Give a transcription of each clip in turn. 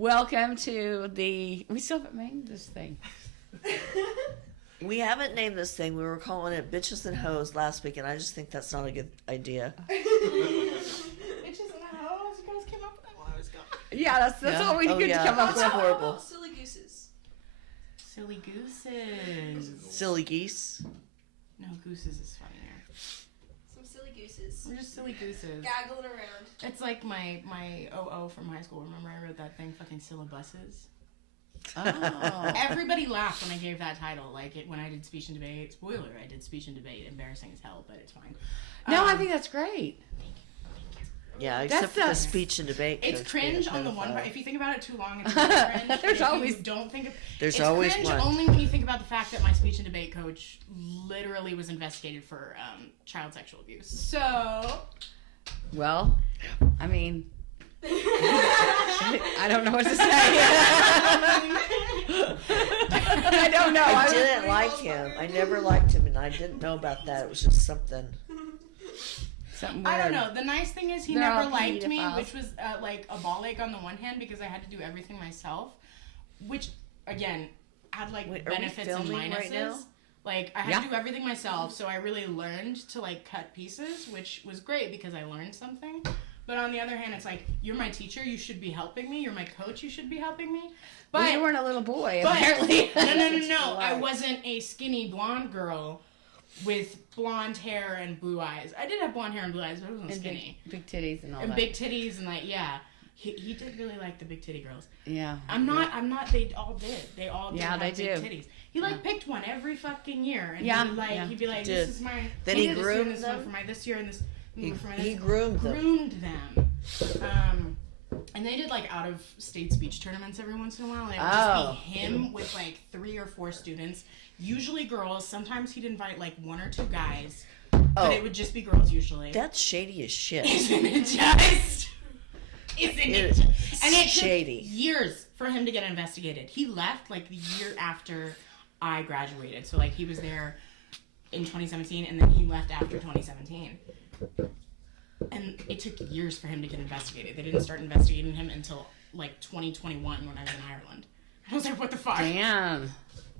Welcome to the... We still haven't named this thing. We haven't named this thing. We were calling it Bitches and Hoes last week, and I just think that's not a good idea. Bitches and Hoes? You guys came up with that while I was gone. Yeah, that's all we could come up with. Horrible. Silly gooses. Silly gooses. Silly geese. No, gooses is funnier. Some silly gooses. We're just silly gooses. Gaggling around. It's like my OO from high school. Remember I wrote that thing, fucking syllabuses? Oh. Everybody laughed when I gave that title. Like, when I did speech and debate. Spoiler, I did speech and debate. Embarrassing as hell, but it's fine. No, I think that's great. Thank you. Yeah, except for the speech and debate. It's coach cringe being a on the one pedophile. part. If you think about it too long, it's cringe. There's always... Don't think of... There's it's always cringe one. only when you think about the fact that my speech and debate coach literally was investigated for child sexual abuse. So... Well, I mean... I don't know what to say. I don't know. I didn't like him. I never liked him, and I didn't know about that. It was just something Something weird. I don't know. The nice thing is he They're never all liked me, pedophiles. which was like a ball ache on the one hand because I had to do everything myself, which again had like Wait, are we benefits and filming minuses. right now? Like I had Yeah. to do everything myself, so I really learned to like cut pieces, which was great because I learned something. But on the other hand, it's like, you're my teacher, you should be helping me. You're my coach, you should be helping me. But Well, you weren't a little boy, but- apparently. No. I wasn't a skinny blonde girl with blonde hair and blue eyes. I did have blonde hair and blue eyes, but I wasn't And skinny. big titties and all And that. big titties and like, yeah. He did really like the big titty girls. Yeah. I'm not, they all did. They all did Yeah, have they big do. titties. He like picked one every fucking year. And Yeah, he would, like, yeah. he'd be like, Did. this is my, Then he he did this year and groomed this one them? for my this year and this He, for my he this. groomed them. And they did like out of state speech tournaments every once in a while. And it would Oh. just be him with like 3 or 4 students, usually girls. Sometimes he'd invite like 1 or 2 guys, but it would just be girls usually. That's shady as shit. Isn't it just? Isn't it? And it shady. took years for him to get investigated. He left like the year after I graduated. So like he was there in 2017 and then he left after 2017. And it took years for him to get investigated. They didn't start investigating him until like 2021 when I was in Ireland. I was like, what the fuck? Damn.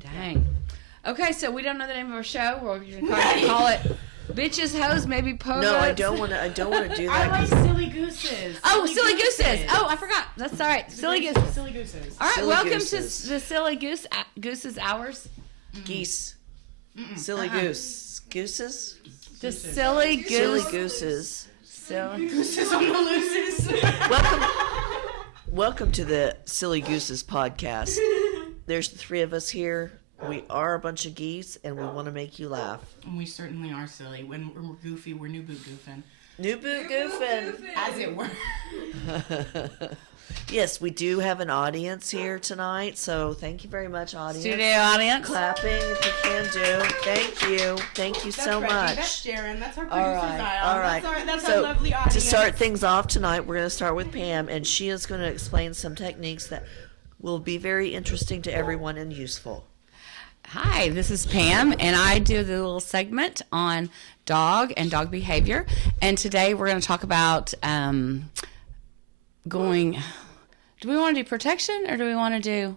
Dang. Okay, so we don't know the name of our show. We're going to call it Bitches, Hoes, Maybe Pogos. No, I don't want to. I don't want to do I that. like 'cause silly gooses. Oh, Silly Gooses. Oh, I forgot. That's all right. Silly Gooses. Silly gooses. All right, Silly welcome Gooses. to the Silly Gooses Hours. geese. Silly goose. Gooses. The Silly Silly Goose. gooses. Silly. Gooses on the looses. Welcome to the Silly Gooses podcast. There's 3 of us here. We are a bunch of geese, and we want to make you laugh. And we certainly are silly. When we're goofy, we're new boot goofing. New boot goofing. As it were. Yes, we do have an audience here tonight, so thank you very much, audience. Studio audience. Clapping if you can do. Thank you. Thank you so Reggie, much. That's Sharon. That's our All producer's right, aisle. all right. That's So, our lovely audience. to start things off tonight, we're going to start with Pam, and she is going to explain some techniques that will be very interesting to everyone and useful. Hi, this is Pam, and I do the little segment on dog and dog behavior. And today we're going to talk about going. Do we want to do protection or do we want to do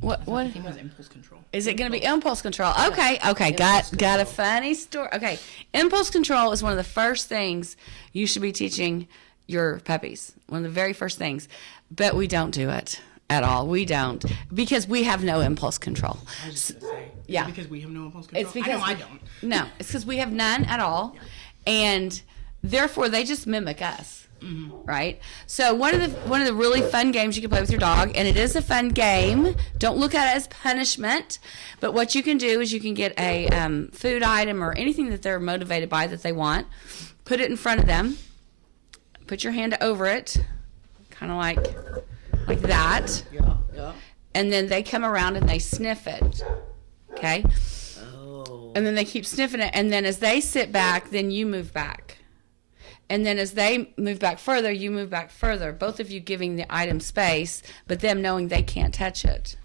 what? I think it was impulse control. Is it going to be impulse control? Okay. Got a funny story. Okay, impulse control is one of the first things you should be teaching your puppies. One of the very first things, but we don't do it at all. We don't because we have no impulse control. I was just going to say. Yeah. Because we have no impulse control. It's because I don't. No, it's because we have none at all, and therefore they just mimic us. Mm-hmm. Right. So one of the really fun games you can play with your dog, and it is a fun game. Don't look at it as punishment, but what you can do is you can get a food item or anything that they're motivated by that they want, put it in front of them, put your hand over it, kind of like that, Yeah. and then they come around and they sniff it. Okay. Oh. And then they keep sniffing it, and then as they sit back, then you move back. And then as they move back further, you move back further, both of you giving the item space, but them knowing they can't touch it.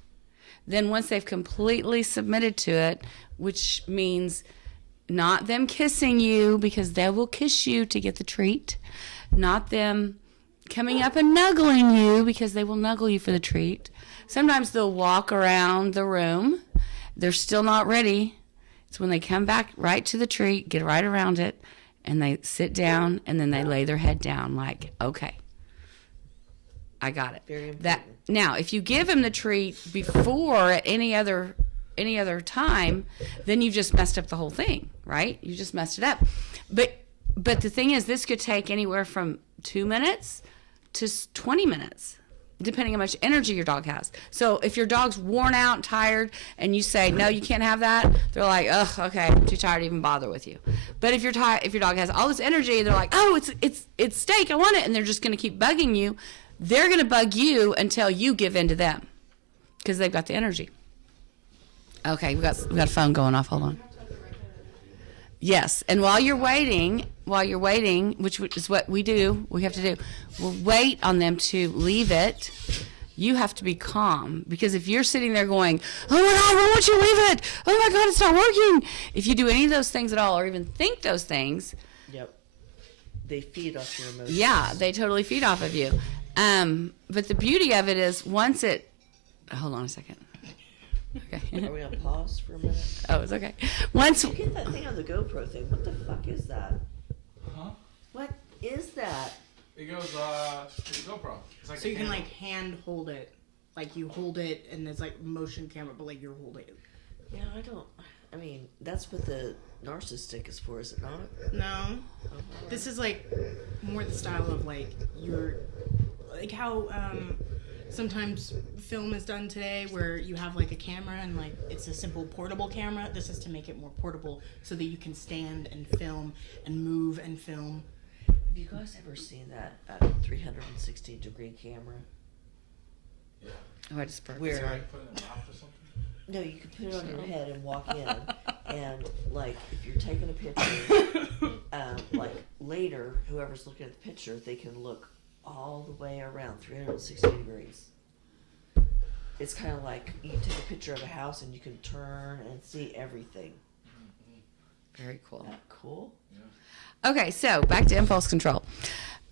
Then once they've completely submitted to it, which means not them kissing you because they will kiss you to get the treat, not them coming up and nuggling you, because they will nuggle you for the treat. Sometimes they'll walk around the room. They're still not ready. It's when they come back right to the treat, get right around it, and they sit down, and then they lay their head down like, okay, I got it. Very important. That now, if you give him the treat before at any other time, then you've just messed up the whole thing, right? You just messed it up. But the thing is, this could take anywhere from 2 minutes to 20 minutes, depending on how much energy your dog has. So if your dog's worn out and tired and you say, no, you can't have that, they're like, ugh, okay, I'm too tired to even bother with you. But if your dog has all this energy, they're like, oh, it's steak, I want it, and they're just going to keep bugging you. They're going to bug you until you give in to them because they've got the energy. Okay, we got a phone going off. Hold on. Yes, and while you're waiting, which is what we have to do, we'll wait on them to leave it. You have to be calm, because if you're sitting there going, oh my God, why won't you leave it? Oh my God, it's not working. If you do any of those things at all, or even think those things, Yep. They feed off your emotions. yeah, they totally feed off of you. But the beauty of it is hold on a second. Okay. Are we on pause for a minute? Oh, it's okay. Once You get that thing on the GoPro thing. What the fuck is that? Huh? What is that? It goes to GoPro. It's like So a you can camera. like hand hold it, like you hold it, and it's like motion camera, but like you're holding it. Yeah, I mean, that's what the narcissist stick is for, is it not? No, this is like more the style of like you're, like how sometimes film is done today, where you have like a camera and like it's a simple portable camera. This is to make it more portable so that you can stand and film and move and film. Have you guys ever seen that 360-degree camera? Oh, I just burped. Where, Sorry, put it in the mouth or something? no, you can put it on your head and walk in, and like if you're taking a picture, like later, whoever's looking at the picture, they can look all the way around 360 degrees. It's kind of like you take a picture of a house and you can turn and see everything. Very cool. Isn't that cool? Okay, so back to impulse control.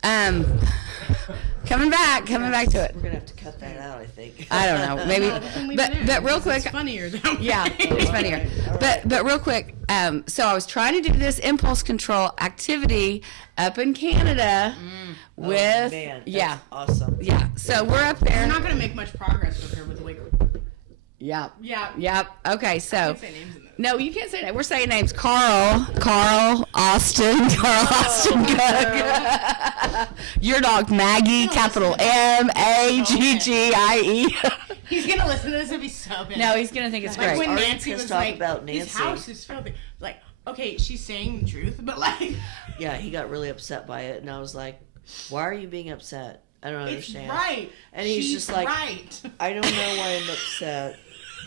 Coming back to it. We're gonna have to cut that out, I think. I don't know, maybe, No, we can leave it in, but real because quick, it's funnier that way. yeah, it's funnier. All right. But real quick, so I was trying to do this impulse control activity up in Canada with, Oh, man, that's yeah, awesome. yeah. So we're up We're there. not gonna make much progress with her with the way. Yep. Yeah. Yep. Okay, so. I can't say names in this. No, you can't say that. We're saying names. Carl Austin Cook. Your dog Maggie, capital Maggie. He's gonna listen to this and be so pissed. No, he's gonna think it's Like great. when Are you Nancy pissed was off like, about "This Nancy?" house is filthy." Like, okay, she's saying the truth, but like, Yeah, he got really upset by it, and I was like, "Why are you being upset? I don't it's understand." right. And he's She's just like, right. I don't know why I'm upset.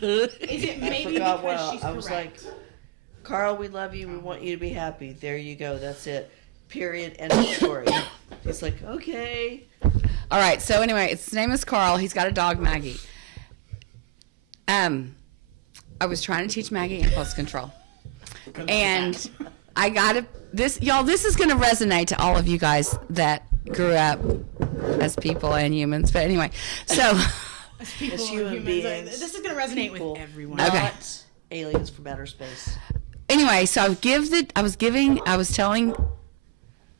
Is it maybe forgot because what she's I was correct? like, Carl, we love you. We want you to be happy. There you go. That's it. Period. End of story. He's like, okay. All right. So anyway, his name is Carl. He's got a dog, Maggie. I was trying to teach Maggie impulse control, and I got this, y'all. This is going to resonate to all of you guys that grew up as people and humans. But anyway, so. As people As are human humans, beings, this is gonna resonate people, with everyone. Not Okay. aliens from outer space. Anyway, so I was telling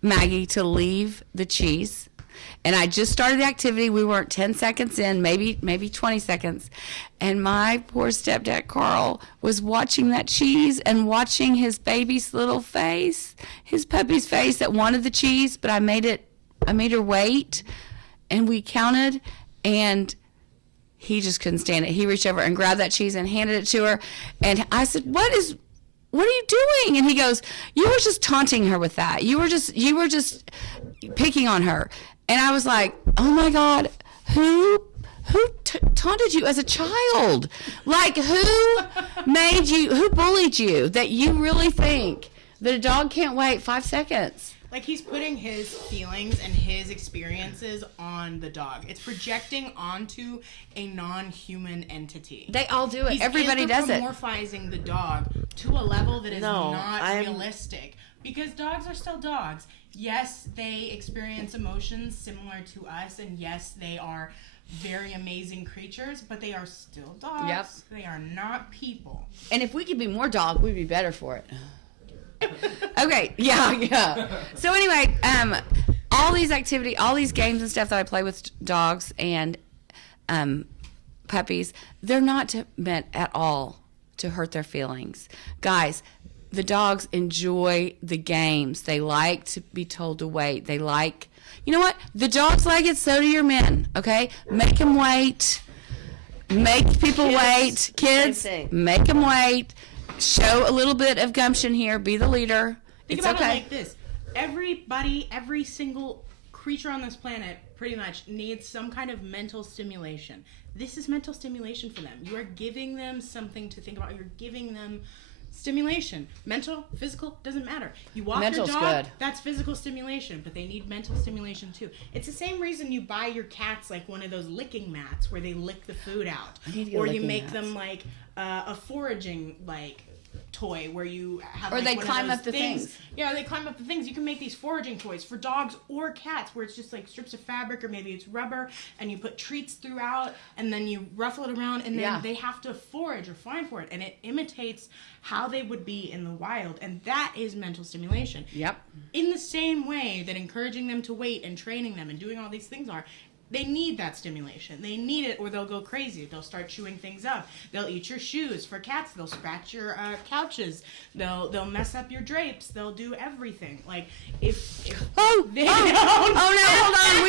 Maggie to leave the cheese, and I just started the activity. We weren't 10 seconds in, maybe 20 seconds, and my poor stepdad Carl was watching that cheese and watching his baby's little face, his puppy's face that wanted the cheese, but I made her wait, and we counted, and he just couldn't stand it. He reached over and grabbed that cheese and handed it to her. And I said, what are you doing? And he goes, you were just taunting her with that. You were just picking on her. And I was like, oh my God, who taunted you as a child? Like, who bullied you that you really think that a dog can't wait 5 seconds? Like, he's putting his feelings and his experiences on the dog. It's projecting onto a non-human entity. They all do it. He's Everybody does it. anthropomorphizing the dog to a level that is No, not realistic. Because dogs are still dogs. Yes, they experience emotions similar to us, and yes, they are very amazing creatures, but they are still dogs. Yep. They are not people. And if we could be more dog, we'd be better for it. Okay, yeah. So anyway, all these games and stuff that I play with dogs and puppies, they're not meant at all to hurt their feelings. Guys, the dogs enjoy the games. They like to be told to wait. They like, you know what? The dogs like it, so do your men, okay? Make them wait. Make people wait. Kids, make them wait. Show a little bit of gumption here. Be the leader. Think It's about okay. it like this. Everybody, every single creature on this planet pretty much needs some kind of mental stimulation. This is mental stimulation for them. You are giving them something to think about. You're giving them stimulation. Mental, physical, doesn't matter. You walk Mental's your dog, good. that's physical stimulation, but they need mental stimulation too. It's the same reason you buy your cats like one of those licking mats where they lick the food out. I need to get Or you licking make mats. them like a foraging like toy where you have Or like, they one of climb those up the things. Yeah, they climb up the things. You can make these foraging toys for dogs or cats where it's just like strips of fabric or maybe it's rubber and you put treats throughout and then you ruffle it around and then they have to forage or find for it and it imitates how they would be in the wild, and that is mental stimulation. Yep. In the same way that encouraging them to wait and training them and doing all these things are, they need that stimulation. They need it or they'll go crazy. They'll start chewing things up. They'll eat your shoes. For cats, they'll scratch your couches. They'll mess up your drapes. They'll do everything. Like if they no, hold on.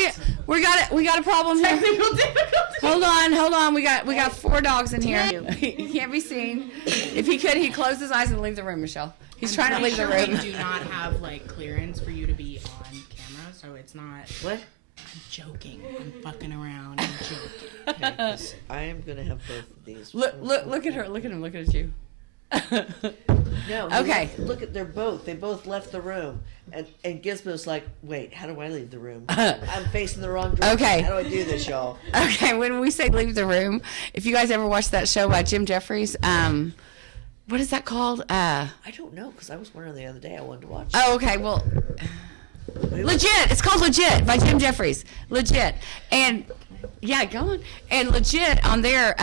We got a problem here. technical difficulty. Hold on. We got 4 dogs in here. He can't be seen. If he could, he'd close his eyes and leave the room, Michelle. He's trying to leave the room. We do not have like clearance for you to be on camera, so it's not. What? I'm joking. I'm fucking around. I'm joking. Okay, 'cause I am gonna have both of these. Look at her. Look at him. Look at you. No. Okay. Look at they both left the room, and Gizmo's like, wait, how do I leave the room? I'm facing the wrong direction. Okay. How do I do this, y'all? Okay, when we say leave the room, if you guys ever watched that show by Jim Jeffries, what is that called? I don't know, because I was wondering the other day I wanted to watch. Oh, okay. Well, Legit. It's called Legit by Jim Jeffries. Legit. And yeah, go on. And Legit on there,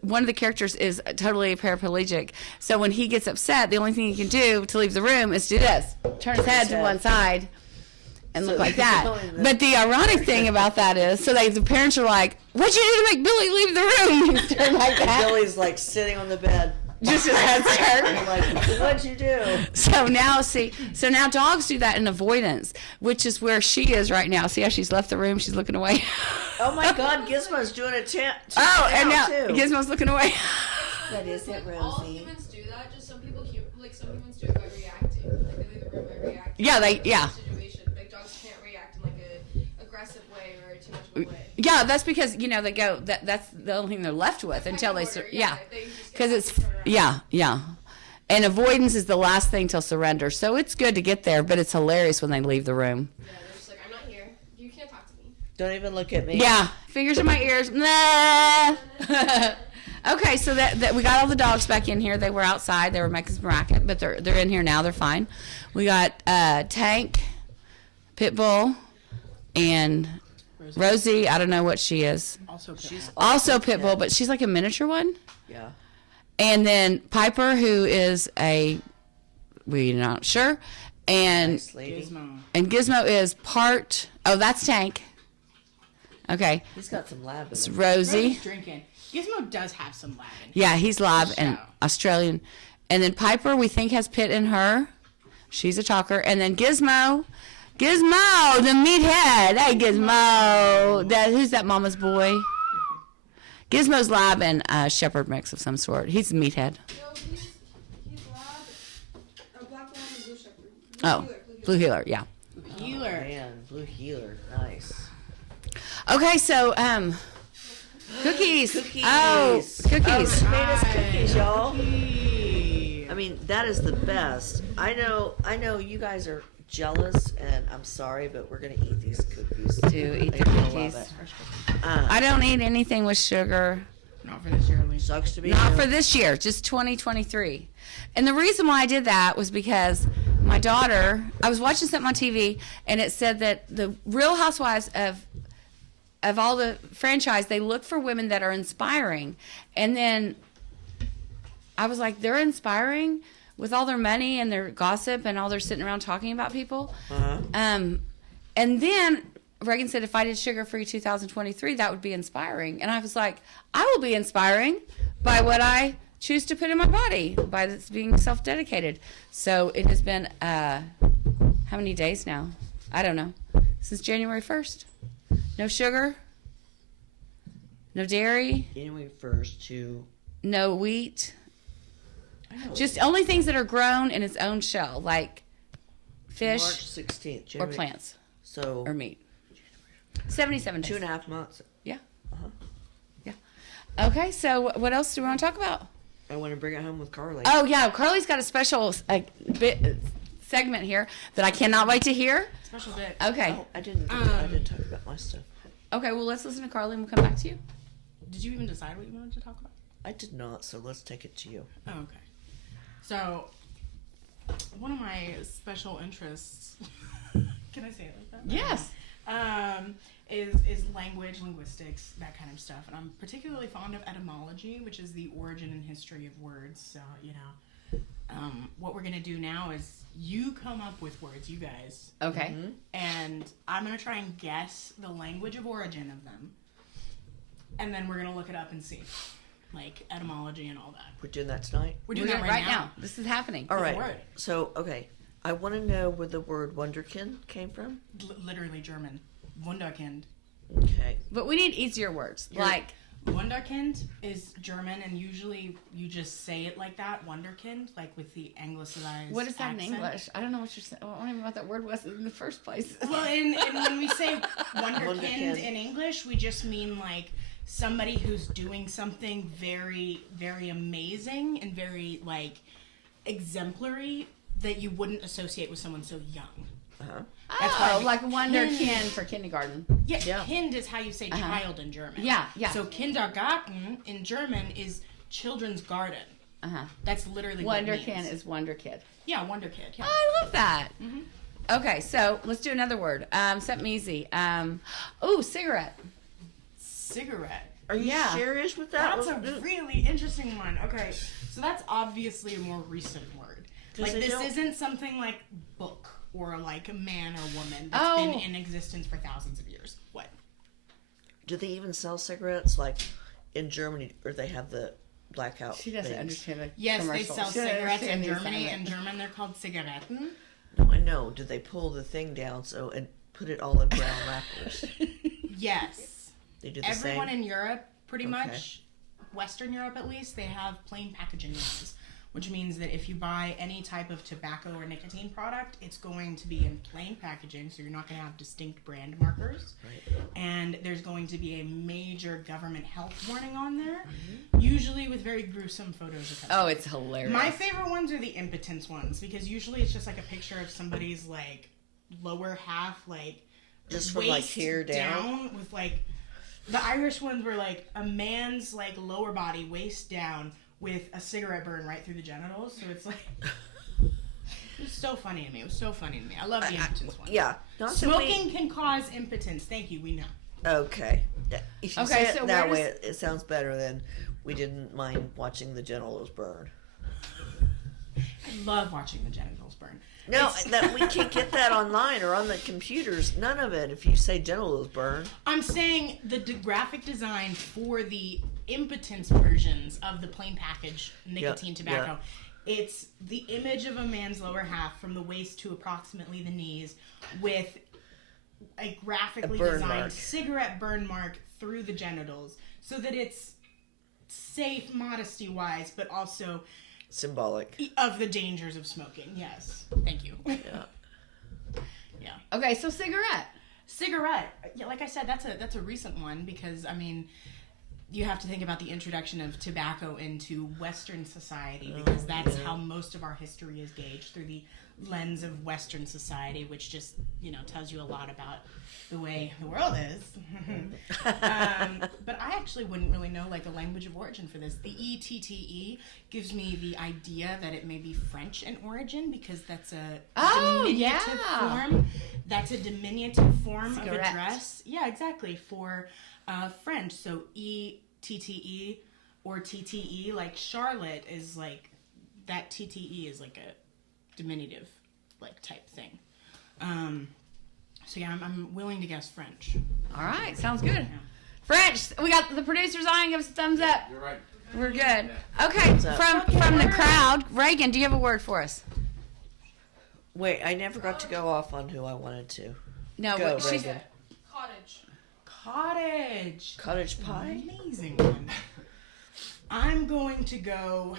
one of the characters is totally paraplegic. So when he gets upset, the only thing he can do to leave the room is do this. Turn his head to one side and look like that. But the ironic thing about that is, so the parents are like, what'd you do to make Billy leave the room? He's turned like that. Billy's like sitting on the bed. Just his head turned. I'm like, what'd you do? So now dogs do that in avoidance, which is where she is right now. See how she's left the room? She's looking away. Oh my God, Gizmo's doing it too. And now too. Gizmo's looking away. That is it, Rosie. All humans do that. Just some people, some humans do it by reacting. Like they leave the room by reacting. Yeah. Situation. Big dogs can't react in like a aggressive way or too much of a way. Yeah, that's because they go. That's the only thing they're left with until they. Because it's yeah. And avoidance is the last thing till surrender. So it's good to get there, but it's hilarious when they leave the room. Yeah, they're just like, I'm not here. You can't talk to me. Don't even look at me. Yeah, fingers in my ears. Nah. Okay, so that we got all the dogs back in here. They were outside. They were making some racket, but they're in here now. They're fine. We got Tank, Pitbull, and Rosie. I don't know what she is. Also Pitbull, but she's like a miniature one. Yeah. And then Piper, who is we're not sure, and Nice lady. Gizmo is part. Oh, that's Tank. Okay, He's got some lab in it's him. Rosie. Rosie's drinking. Gizmo does have some lab in him. Yeah, he's live and Show. Australian. And then Piper, we think has Pit in her. She's a talker. And then Gizmo, the meathead. Hey, Gizmo. Who's that mama's boy? Gizmo's lab and shepherd mix of some sort. He's a meathead. No, he's lab, a black lab and blue shepherd. Oh, blue healer, yeah. Healer. Man, blue healer. Nice. Okay, so cookies. Cookies. Oh, cookies. She made us cookies, y'all. Cookie. I mean, that is the best. I know you guys are jealous, and I'm sorry, but we're gonna eat these cookies. Do eat the You're gonna love cookies. it. I don't eat anything with sugar. Not for this year, at least. Sucks to be Not you. for this year, just 2023. And the reason why I did that was because my daughter, I was watching something on TV, and it said that the Real Housewives of all the franchise, they look for women that are inspiring. And then I was like, they're inspiring with all their money and their gossip and all their sitting around talking about people. Uh-huh. And then Reagan said, if I did sugar-free 2023, that would be inspiring. And I was like, I will be inspiring by what I choose to put in my body, by this being self-dedicated. So it has been, how many days now? I don't know. Since January 1st. No sugar. No dairy. January 1st to No wheat. I know, Just only things that are grown in its own shell, like fish March 16th. or January, plants So or meat. 77 days. 2.5 months. Yeah. Uh-huh. Yeah. Okay, so what else do we want to talk about? I want to bring it home with Carly. Oh, yeah, Carly's got a special segment here that I cannot wait to hear. Special bit. Okay. Oh, I didn't talk about my stuff. Okay, well, let's listen to Carly and we'll come back to you. Did you even decide what you wanted to talk about? I did not, so let's take it to you. Oh, okay. So, one of my special interests, can I say it like that? Yes. Is language, linguistics, that kind of stuff. And I'm particularly fond of etymology, which is the origin and history of words. So, what we're going to do now is you come up with words, you guys, Okay. and I'm going to try and guess the language of origin of them. And then we're going to look it up and see, like, etymology and all that. We're doing that tonight? We're doing that right now. This is happening. All right. word. So, okay. I want to know where the word Wunderkind came from. Literally German. Wunderkind. Okay. But we need easier words. Like, Wunderkind is German, and usually you just say it like that, Wunderkind, like with the anglicized what is that accent. in English? I don't know what you're saying. I don't even know what that word was in the first place. Well, and when we say Wunderkind Wunderkind. in English, we just mean like somebody who's doing something very, very amazing and very like exemplary that you wouldn't associate with someone so young. Uh-huh. That's why Oh, the like Wunderkind kind- for kindergarten. Yeah, Yeah. Kind is how you say child in German. Yeah, yeah. So Kindergarten in German is children's garden. Uh-huh. That's literally what it Wunderkind means. is Wonder Kid. Yeah, Wonder Kid. Yeah. Oh, I love that. Okay, so let's do another word. Something easy. Cigarette. Cigarette. Are you Yeah. serious with that? That's a really interesting one. Okay, so that's obviously a more recent word. 'Cause Like they this don't- isn't something like book or like a man or woman that's been in existence for thousands of years. What? Do they even sell cigarettes like in Germany, or they have the blackout? She doesn't things? understand the Yes, commercial. they sell She doesn't cigarettes in understand the Germany. assignment. In German, they're called Zigaretten. No, I know. Do they pull the thing down and put it all in brown wrappers? Yes. They do the Everyone same. in Europe, pretty Okay. much, Western Europe at least, they have plain packaging laws, which means that if you buy any type of tobacco or nicotine product, it's going to be in plain packaging, so you're not going to have distinct brand markers. Right. And there's going to be a major government health warning on there, Mm-hmm. usually with very gruesome photos of Oh, it's hilarious. My favorite ones are the impotence ones, because usually it's just like a picture of somebody's like lower half, like Just from like waist here down. with like the Irish ones were like a man's like lower body waist down with a cigarette burn right through the genitals. So it's like it was so funny to me. It was so funny to me. I love the impotence one. Yeah. Not that we- Smoking can cause impotence. Thank you. We know. Okay. Yeah, if you Okay, say so it that where way, it sounds better than we didn't mind watching the genitals burn. I love watching the genitals burn. No, It's- that we can't get that online or on the computers. None of it. If you say genitals burn, I'm saying the graphic design for the impotence versions of the plain package nicotine tobacco. It's the image of a man's lower half from the waist to approximately the knees with a graphically burn designed mark. cigarette burn mark through the genitals so that it's safe modesty wise, but also symbolic. of the dangers of smoking. Yes. Thank you. Yeah. Yeah. Okay, so cigarette. Cigarette. Yeah, like I said, that's a recent one because I mean, you have to think about the introduction of tobacco into Western society, because that's how most of our history is gauged, through the lens of Western society, which just, tells you a lot about the way the world is. But I actually wouldn't really know like a language of origin for this. The ETTE gives me the idea that it may be French in origin, because that's a diminutive form. That's a diminutive form of address. Yeah, exactly, for French. So ETTE or TTE, like Charlotte is like, that TTE is like a diminutive like type thing. So yeah, I'm willing to guess French. All right, sounds good. Yeah. French. We got the producers on. Give us a thumbs up. You're right. We're good. Okay, from the crowd, Reagan, do you have a word for us? Wait, I never got to go off on who I wanted to. No, go, she's Reagan. Cottage pie. Amazing one. I'm going to go.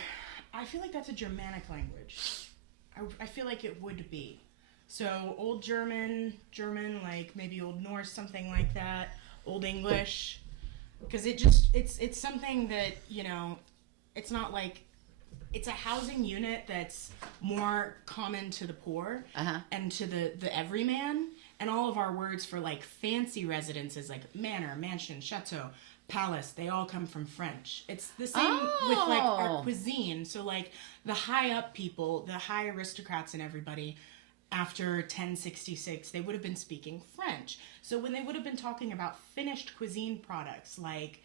I feel like that's a Germanic language. I feel like it would be. So Old German, like maybe Old Norse, something like that. Old English, because it's something that, it's not like, it's a housing unit that's more common to the poor and to the everyman. And all of our words for like fancy residences, like manor, mansion, chateau, palace, they all come from French. It's the same with like our cuisine. So like the high up people, the high aristocrats and everybody, after 1066, they would have been speaking French. So when they would have been talking about finished cuisine products like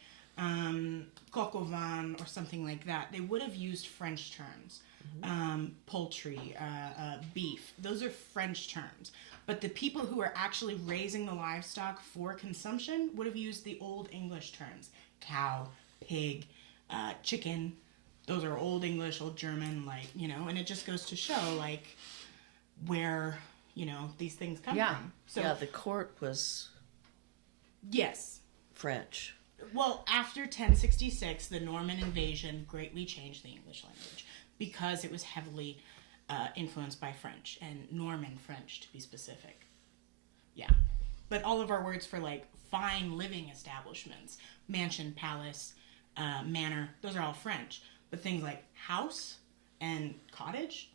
coq au vin or something like that, they would have used French terms. Poultry, beef, those are French terms. But the people who are actually raising the livestock for consumption would have used the Old English terms. Cow, pig, chicken. Those are Old English, Old German, like, and it just goes to show, like, where, these things come from. So, yeah, the court was... Yes. French. Well, after 1066, the Norman invasion greatly changed the English language because it was heavily influenced by French, and Norman French to be specific. Yeah. But all of our words for like fine living establishments, mansion, palace, manor, those are all French. But things like house and cottage,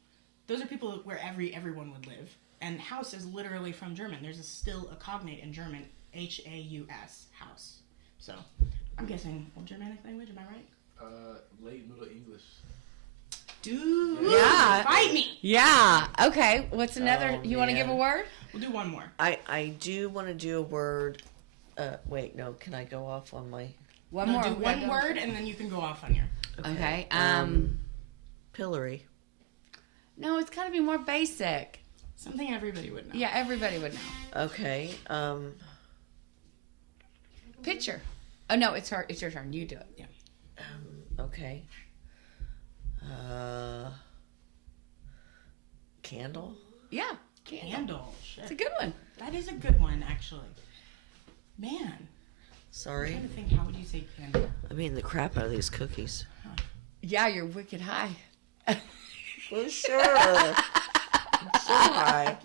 those are people where everyone would live. And house is literally from German. There's still a cognate in German, H-A-U-S, house. So I'm guessing Old Germanic language, am I right? Late Middle English. Dude, yeah, fight me. Yeah. Okay. What's another? You want to give a word? We'll do one more. I do want to do a word. Wait, no. Can I go off on my? One more. Do one word, and then you can go off on your. Okay. Pillory. No, it's got to be more basic. Something everybody would know. Yeah, everybody would know. Okay. Picture. Oh no, it's your turn. You do it. Yeah. Okay. Candle? Yeah. Candle. Shit. It's a good one. That is a good one, actually. Man. Sorry. I'm trying to think, how would you say candle? I mean, the crap out of these cookies. Yeah, you're wicked high. Well, sure. I'm so high.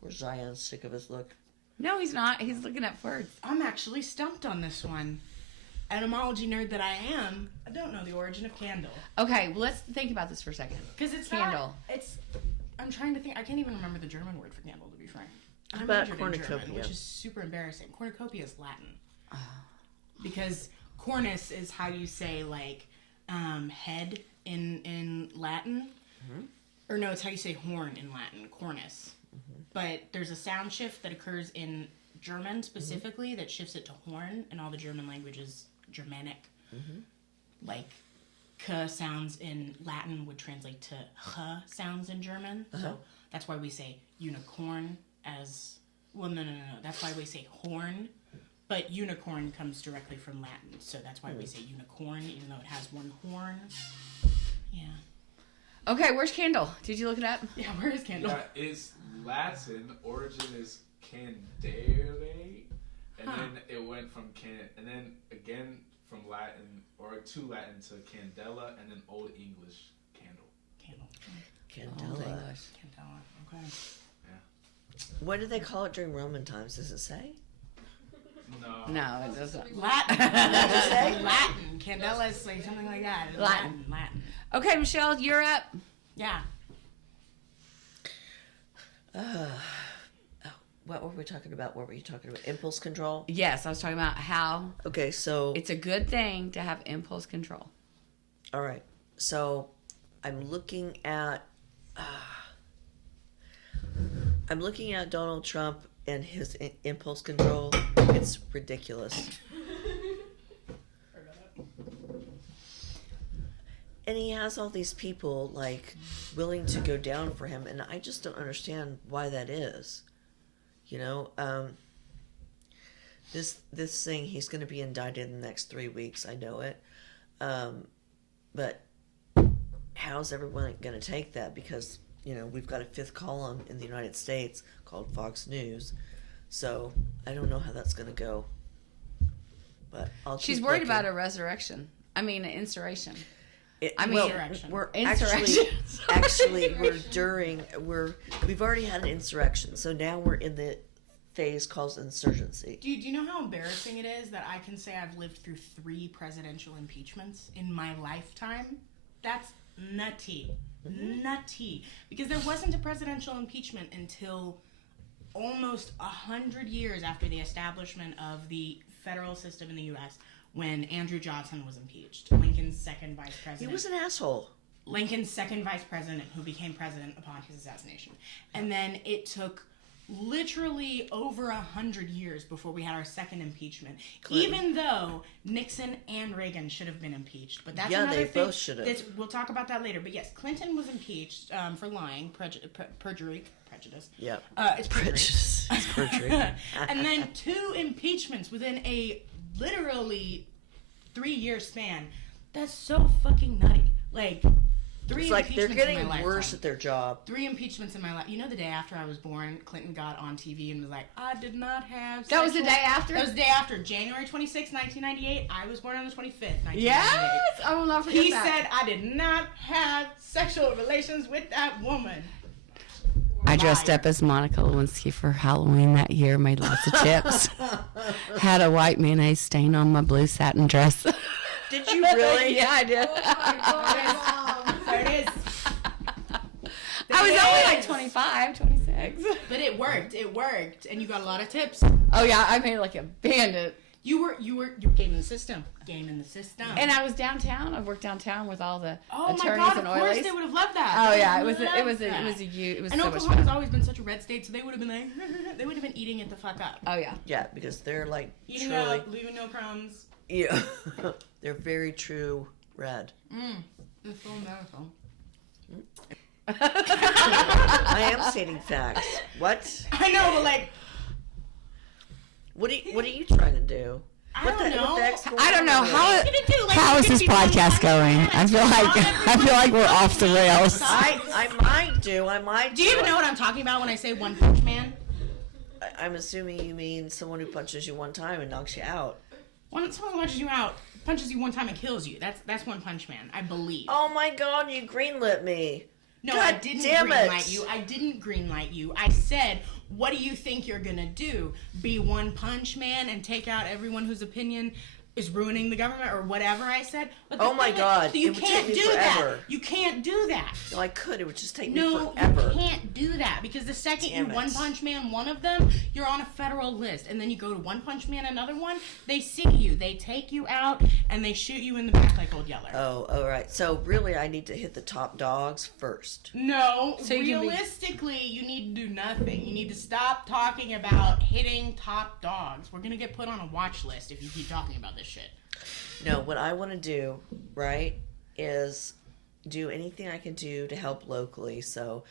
Where's Zion? Sick of his look. No, he's not. He's looking up words. I'm actually stumped on this one. Etymology nerd that I am, I don't know the origin of candle. Okay, well, let's think about this for a second. Because it's candle. I'm trying to think. I can't even remember the German word for candle, to be frank. How I'm about majored in cornucopia? German, which is super embarrassing. Cornucopia is Latin. Because cornice is how you say, like, head in Latin. Mm-hmm. Or no, it's how you say horn in Latin, cornice. Mm-hmm. But there's a sound shift that occurs in German specifically that shifts it to horn, and all the German languages Germanic. Mm-hmm. Like, k sounds in Latin would translate to h sounds in German. So that's why we say unicorn as... Well, no. That's why we say horn. But unicorn comes directly from Latin. So that's why we say unicorn, even though it has one horn. Yeah. Okay, where's candle? Did you look it up? Yeah, where is candle? Yeah, it's Latin. Origin is candere. And then it went from and then again from Latin, or to Latin to candela, and then Old English candle. Candela. Candela, okay. What did they call it during Roman times? Does it say? No. No, it doesn't. Latin. What'd you say? Latin. Candela is like something like that. Latin. Latin. Okay, Michelle, you're up. Yeah. What were we talking about? What were you talking about? Impulse control? Yes, I was talking about how Okay, so it's a good thing to have impulse control. all right. So I'm looking at Donald Trump and his impulse control. It's ridiculous. And he has all these people like willing to go down for him, and I just don't understand why that is. You know, this thing, he's going to be indicted in the next 3 weeks. I know it, but how's everyone going to take that? Because we've got a fifth column in the United States called Fox News, so I don't know how that's going to go. But She's keep worried looking. about a resurrection. I mean, an insurrection. Insurrection. We're Insurrection. actually we've already had an insurrection, so now we're in the phase called insurgency. Do you know how embarrassing it is that I can say I've lived through 3 presidential impeachments in my lifetime? That's nutty. Nutty. Because there wasn't a presidential impeachment until almost 100 years after the establishment of the federal system in the U.S., when Andrew Johnson was impeached, Lincoln's second vice president. He was an asshole. Lincoln's second vice president, who became president upon his assassination. And then it took literally over 100 years before we had our second impeachment. Clinton. Even though Nixon and Reagan should have been impeached. But that's Yeah, another they thing. both should have. We'll talk about that later. But yes, Clinton was impeached for lying, perjury, prejudice. Yep. It's perjury. Prejudice. It's perjury. And then 2 impeachments within a literally 3-year span. That's so fucking nutty. Like, 3 It's like they're impeachments in getting my worse lifetime. at their job. 3 impeachments in my life. You know, the day after I was born, Clinton got on TV and was like, I did not have That was the sexual-" day after? That was the day after. January 26, 1998. I was born on the 25th, 1998. Yes! I will not forget He that. said, I did not have sexual relations with that woman. I dressed Liar. up as Monica Lewinsky for Halloween that year, made lots of chips. Had a white mayonnaise stain on my blue satin dress. Did you really? Yeah, I did. There it is. I was only like 25, 26. But it worked. It worked. And you got a lot of tips. Oh, yeah, I made like a bandit. You were game in the system. Game in the system. And I was downtown. I worked downtown with all the oh my attorneys God! and Of course oilies. they would have loved that. Oh They yeah, it would was have it was loved it was that. it was And so much Oklahoma's fun. always been such a red state, so they would have been like, they would have been eating it the fuck up. Oh yeah. Yeah, because they're like Eating truly. up, leaving no crumbs. Yeah, they're very true red. It's so beautiful. I am stating facts. What? I know, but like, What are you trying to do? I What don't the, know. What the heck's going I don't know on? how What are you gonna do? Like, how you're is gonna this be one podcast punch going? man I feel and like we're off the rails. I might do. I might. Do you even know what I'm talking about when I say one punch man? I'm assuming you mean someone who punches you one time and knocks you out. When someone punches you out, punches you one time and kills you. That's one punch man, I believe. Oh my God! You greenlit me. No, God I didn't damn it. greenlight you. I didn't greenlight you. I said, what do you think you're gonna do? Be one punch man and take out everyone whose opinion is ruining the government or whatever I said? But the Oh my thing is, God, you it would can't take me do that. forever. You can't do that. No, I could. It would just take me No, forever. you can't do that because the second Damn you it. one punch man one of them, you're on a federal list, and then you go to one punch man another one. They see you, they take you out, and they shoot you in the back like Old Yeller. Oh, all right. So really, I need to hit the top dogs first. No, So you can be- realistically, you need to do nothing. You need to stop talking about hitting top dogs. We're gonna get put on a watch list if you keep talking about this shit. No, what I want to do, right, is do anything I can do to help locally. So,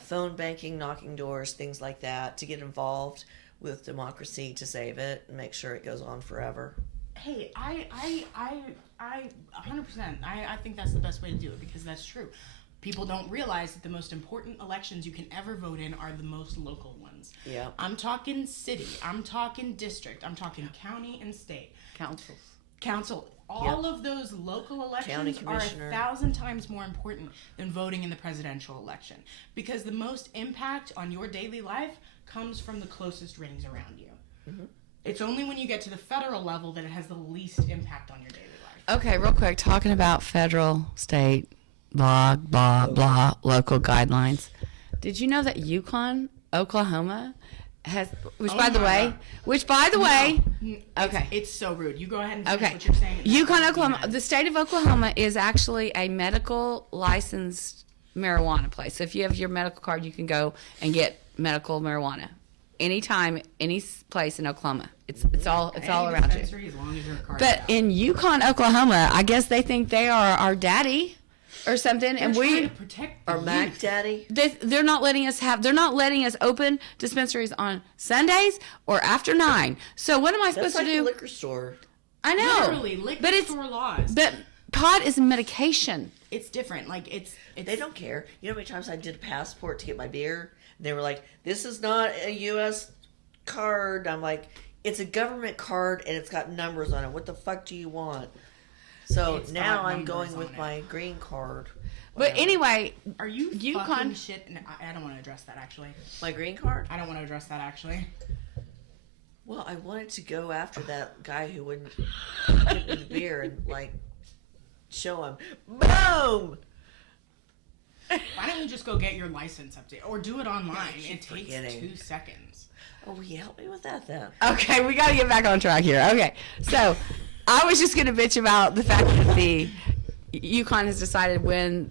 phone banking, knocking doors, things like that, to get involved with democracy to save it and make sure it goes on forever. Hey, I 100%. I think that's the best way to do it because that's true. People don't realize that the most important elections you can ever vote in are the most local ones. Yeah. I'm talking city. I'm talking district. I'm talking county and state. Councils. Council. All of those local County elections are commissioner. 1,000 times more important than voting in the presidential election because the most impact on your daily life comes from the closest rings around you. It's only when you get to the federal level that it has the least impact on your daily life. Okay, real quick, talking about federal, state, blah, blah, blah, local guidelines. Did you know that Yukon, Oklahoma, has, which Oh by the my way, No. okay. It's so rude. You go ahead and finish Okay. what you're saying. and then Yukon, I'll be Oklahoma, mad. the state of Oklahoma is actually a medical licensed marijuana place. So if you have your medical card, you can go and get medical marijuana anytime, any place in Oklahoma. It's all Any around you. dispensary, as long as your card But is out. in Yukon, Oklahoma, I guess they think they are our daddy or something, They're and trying we to protect the Our Mac youth. Daddy. they're not letting us open dispensaries on Sundays or after 9. So what am I That's supposed like to the do? liquor store. I know, Literally, liquor but it's store laws. but pot is medication. It's different. Like it's They don't care. You know how many times I did a passport to get my beer? And they were like, this is not a U.S. card. I'm like, it's a government card and it's got numbers on it. What the fuck do you want? So It's now got I'm numbers going on with it. my green card. But Whatever. anyway, Are you Yukon- fucking shit? No, I don't want to address that actually. My green card? I don't want to address that actually. Well, I wanted to go after that guy who wouldn't give me the beer and, like, show him. Boom! Why don't you just go get your license update or do it online? keep It takes forgetting. 2 seconds. Oh, will you help me with that then? okay, we got to get back on track here. Okay, so I was just gonna bitch about the fact that the Yukon has decided when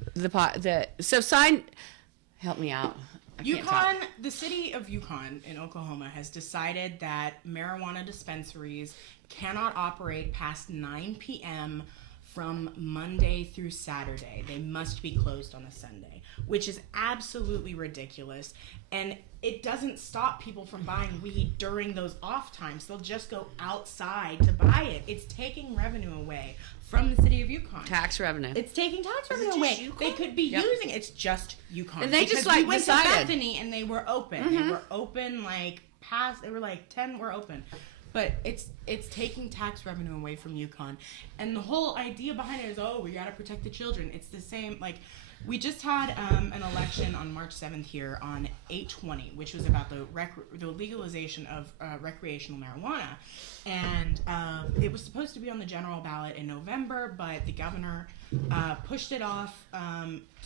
help me out. I can't talk. Yukon, the city of Yukon in Oklahoma has decided that marijuana dispensaries cannot operate past 9 p.m. from Monday through Saturday. They must be closed on a Sunday, which is absolutely ridiculous. And it doesn't stop people from buying weed during those off times. They'll just go outside to buy it. It's taking revenue away from the city of Yukon. Tax revenue. It's taking tax Is it revenue just away. Yukon? They could be Yep. using it's just Yukon. And they Because just, like, we went decided. to Bethany and they were open. They were open like past. They were like 10 were open, but it's taking tax revenue away from Yukon. And the whole idea behind it is, oh, we gotta protect the children. It's the same like. We just had an election on March 7th here on 8/20, which was about the legalization of recreational marijuana. And it was supposed to be on the general ballot in November, but the governor pushed it off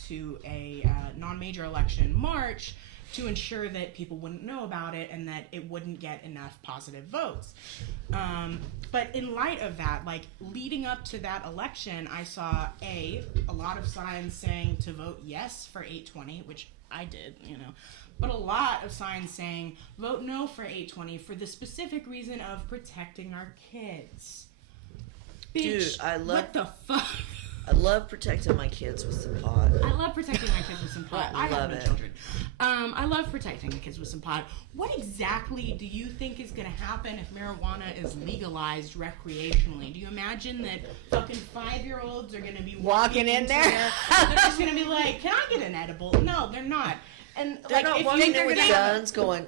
to a non-major election in March to ensure that people wouldn't know about it and that it wouldn't get enough positive votes. But in light of that, like leading up to that election, I saw a lot of signs saying to vote yes for 8/20, which I did, but a lot of signs saying vote no for 8/20 for the specific reason of protecting our kids. Bitch, Dude, I love- what the fuck? I love protecting my kids with some pot. I love protecting my kids with some pot. I have Love no it. children. I love protecting the kids with some pot. What exactly do you think is going to happen if marijuana is legalized recreationally? Do you imagine that fucking 5-year-olds are going to be Walking in into there? They're just going to be like, "Can I get an edible?" No, they're not. And They're not if walking you in with think guns going,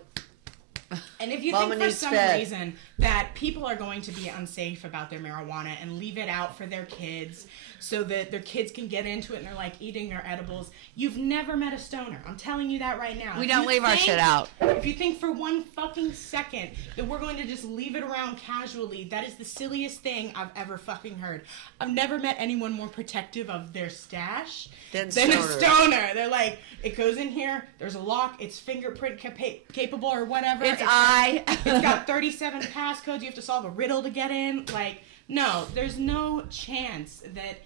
and if you Mama think for needs some fed. reason that people are going to be unsafe about their marijuana and leave it out for their kids so that their kids can get into it and they're like eating their edibles, you've never met a stoner. I'm telling you that right now. We If don't you leave our think- shit out. If you think for one fucking second that we're going to just leave it around casually, that is the silliest thing I've ever fucking heard. I've never met anyone more protective of their stash Then than a stoner. stoner. They're like, it goes in here, there's a lock, it's fingerprint capable or whatever. It's I. It's got 37 passcodes. You have to solve a riddle to get in. Like, no, there's no chance that,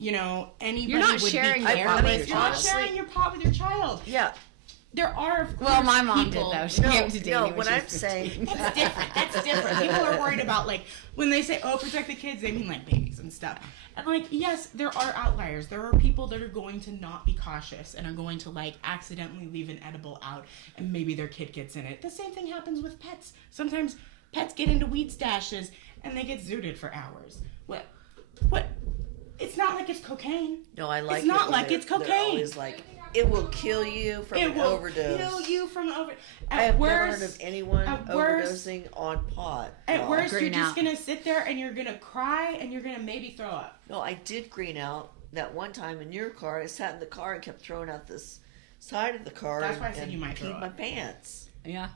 anybody You're not would sharing be your pot with careless. your You're not child. sharing your pot with your child. yeah. There are, of course, Well, my mom people, did though. She No, gave it to Danny no, when what she was I'm saying- 15. That's different. That's different. People are worried about, like, when they say, oh, protect the kids, they mean, like, babies and stuff. And, like, yes, there are outliers. There are people that are going to not be cautious and are going to, like, accidentally leave an edible out and maybe their kid gets in it. The same thing happens with pets. Sometimes pets get into weed stashes and they get zooted for hours. What? It's not like it's cocaine. No, I like It's not it when like they're- it's cocaine. They're always like, it will kill you from It an will overdose. kill you from an overdose. I have never heard of anyone at worst- overdosing on pot. At y'all. worst, you're Green just out. gonna sit there and you're gonna cry and you're gonna maybe throw up. No, I did green out that one time in your car. I sat in the car and kept throwing out this side of the car That's why I said and you might throw peed my up. pants. Yeah.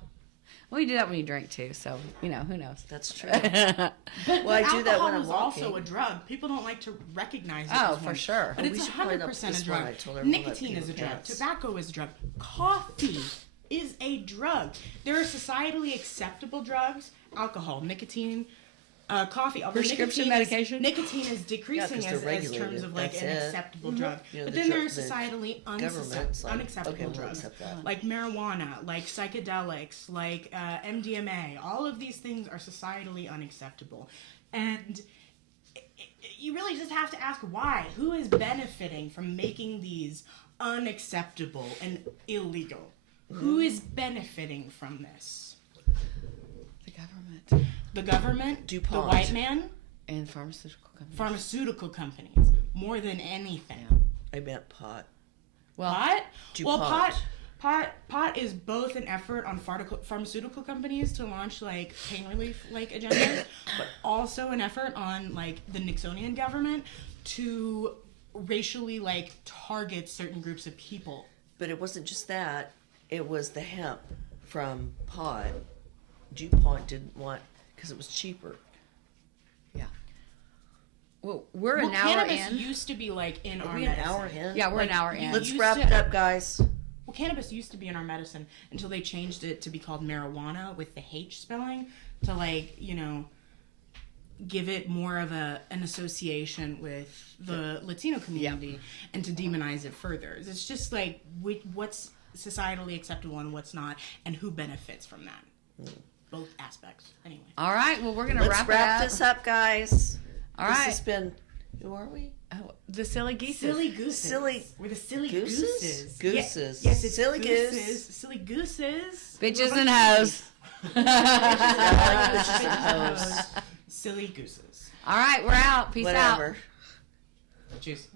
Well, you do that when you drink too, so who knows. That's true. But Well, I do that alcohol when I'm is also walking. a drug. People don't like to recognize it. Oh, as for one. sure. But We it's should probably not put 100% this a drug. one. I told everyone that Nicotine is a drug. POTcast. Tobacco is a drug. Coffee is a drug. There are societally acceptable drugs. Alcohol, nicotine, coffee. Although Prescription nicotine is decreasing 'cause they're as terms regulated. of like That's an it. acceptable drug. You know, But the then there are the societally government's like, unacceptable okay, we'll drugs. accept that. Like marijuana, like psychedelics, like MDMA. All of these things are societally unacceptable. And you really just have to ask why. Who is benefiting from making these unacceptable and illegal? Who is benefiting from this? The government The government, DuPont. the white man, and pharmaceutical companies. pharmaceutical companies, more than anything. I meant pot. Well, Pot? Well, DuPont. pot is both an effort on pharmaceutical companies to launch like pain relief like agendas, but also an effort on like the Nixonian government to racially like target certain groups of people. But it wasn't just that. It was the hemp from pot. DuPont didn't want because it was cheaper. well, we're Well, an hour cannabis in. used to be like in Are our we an medicine. hour in? Yeah, we're an like, hour in. Let's used wrap to- it up, guys. Well, cannabis used to be in our medicine until they changed it to be called marijuana with the H spelling to like, give it more of an association with the Latino community and to demonize it further. It's just like what's societally acceptable and what's not and who benefits from that. Both aspects. Anyway. All right. Well, we're gonna Let's wrap it up. this up, guys. All This right. has been. Who are we? Oh, the silly geese. Silly gooses. Silly We're the silly gooses? gooses. Gooses. Yes, it's Silly goose. gooses. Silly gooses. Bitches We're and both hoes. Bitches and hoes. silly gooses. All right, we're out. Peace out. Whatever. Cheers.